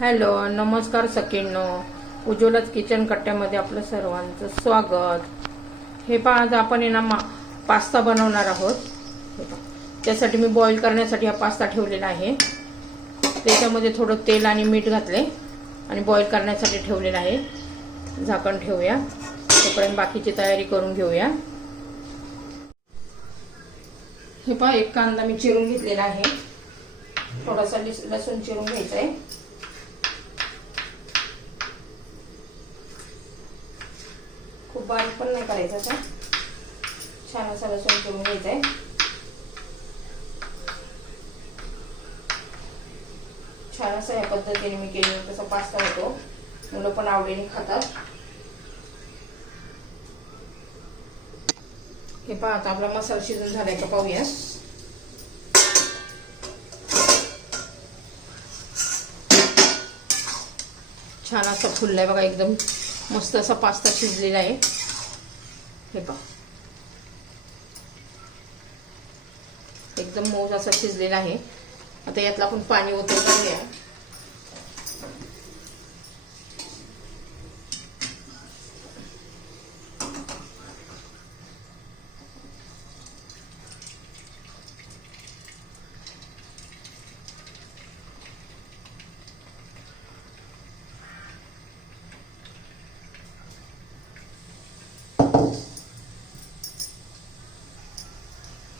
Hello नमस्कार सखींनो. उज्ज्वलाच kitchen कट्ट्यामध्ये आपलं सर्वांचं स्वागत. हे पहा आज आपण आहे ना मा पास्ता बनवणार आहोत. त्यासाठी मी बॉईल करण्यासाठी हा पास्ता ठेवलेला आहे. त्याच्यामध्ये थोडं तेल आणि मीठ घातले आणि बॉईल करण्यासाठी ठेवलेलं आहे. झाकण ठेवूया. तोपर्यंत बाकीची तयारी करून घेऊया. हे पहा एक कांदा मी चिरून घेतलेला आहे. थोडासा लस लसूण चिरून घ्यायचा आहे खूप बारीक पण नाही करायचा असं. छान असा लसूण करून घ्यायचा आहे छान असं या पद्धतीने मी केली तसा पास्ता होतो. मुलं पण आवडीने खातात. हे पहा आता आपला मसाला शिजून झालाय का पाहूया. छान असा फुललाय बघा एकदम मस्त असा पास्ता शिजलेला आहे. हे पहा एकदम मऊ असा शिजलेला आहे. आता यातलं आपण पाणी ओतून घेऊया.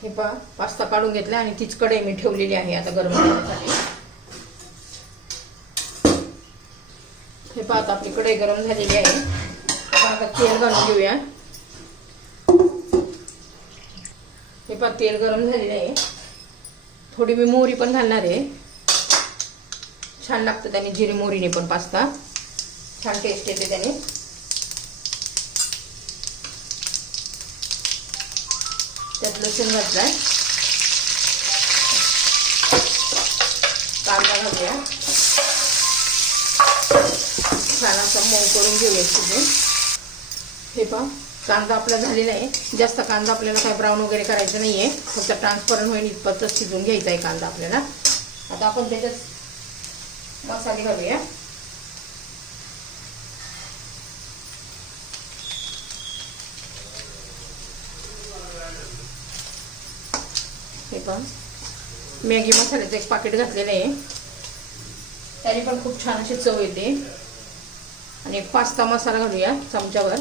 हे पहा पास्ता काढून घेतला आणि तीच कढई मी ठेवलेली आहे आता गरम करण्यासाठी. हे पहा आता आपली कढई गरम झालेली आहे. आता आता तेल घालून घेऊया. हे पहा तेल गरम झालेलं आहे. थोडी मी मोहरी पण घालणार आहे. छान लागतं त्याने जिरी मोहरीने पण पास्ता. छान टेस्ट येते त्याने. त्यात लसूण घातलाय. कांदा घालूया. छान असा मऊ करून घेऊया शिजून हे पहा कांदा आपला झालेला आहे जास्त कांदा आपल्याला काय ब्राऊन वगैरे करायचं नाही आहे फक्त ट्रान्सपरंट होईल इतपतच शिजून घ्यायचा आहे कांदा आपल्याला. आता आपण त्याच्यात मसाले घालूया. पण. मॅगी मसाल्याचं एक पाकिट घातलेलं आहे. त्याने पण खूप छान अशी चव येते. आणि एक पास्ता मसाला घालूया चमच्यावर.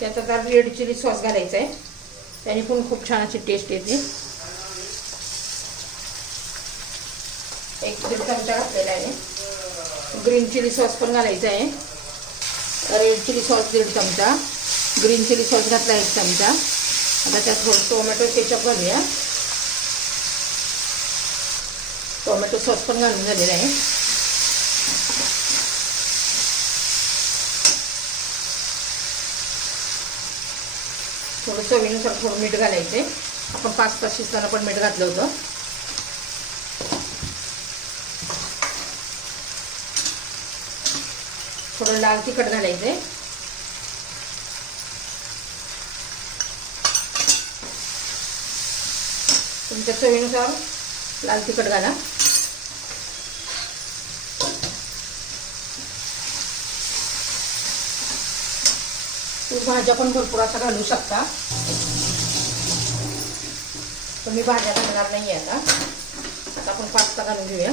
त्यात आता रेड चिली सॉस घालायचा आहे. त्याने पण खूप छान अशी टेस्ट येते. एक दीड चमचा घातलेला आहे. ग्रीन चिली सॉस पण घालायचा आहे. रेड चिली सॉस दीड चमचा ग्रीन चिली सॉस घातला एक चमचा. आता त्यात थोडं टोमॅटो केचप घालूया. टोमॅटो सॉस पण घालून झालेला आहे. थोडं चवीनुसार थोडं मीठ घालायचं आहे आपण पाच पाच शिजताना पण मीठ घातलं होतं. थोडं लाल तिखट घालायचं आहे तुमच्या चवीनुसार लाल तिखट घाला. तू भाज्या पण भरपूर असा घालू शकता. तुम्ही भाज्या घालणार नाही आता. आता आपण पास्ता घालून घेऊया.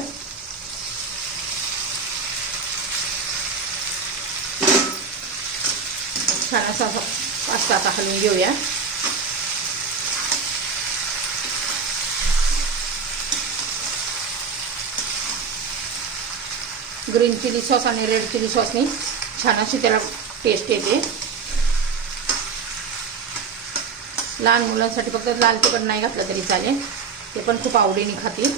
छान असा पास्ता आता हलवून घेऊया. ग्रीन चिली सॉस आणि रेड चिली सॉसनी छान अशी त्याला टेस्ट येते. लहान मुलांसाठी फक्त लाल तिखट नाही घातलं तरी चालेल. ते पण खूप आवडीने खातील.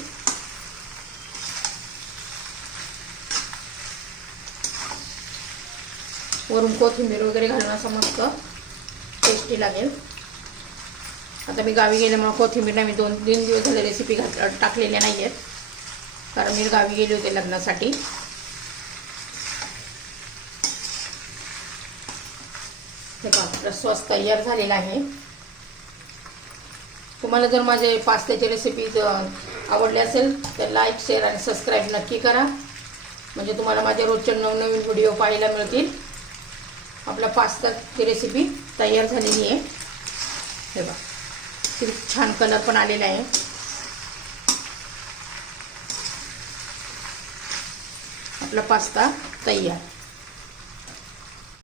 वरून कोथिंबीर वगैरे घालून असं मस्त टेस्टी लागेल. आता मी गावी गेल्यामुळे कोथिंबीर नाही मी दोन तीन दिवस झाले रेसिपी घात टाकलेल्या नाही आहेत कारण मी गावी गेले होते लग्नासाठी. हे पहा स्वस्त तयार झालेला आहे. तुम्हाला जर माझे पास्त्याची रेसिपी आवडली असेल तर लाईक शेअर आणि सबस्क्राईब नक्की करा. म्हणजे तुम्हाला माझ्या रोजच्या नवनवीन व्हिडिओ पाहायला मिळतील. आपला पास्ताची रेसिपी तयार झालेली आहे. हे बघा. किती छान कलर पण आलेला आहे. आपला पास्ता तयार.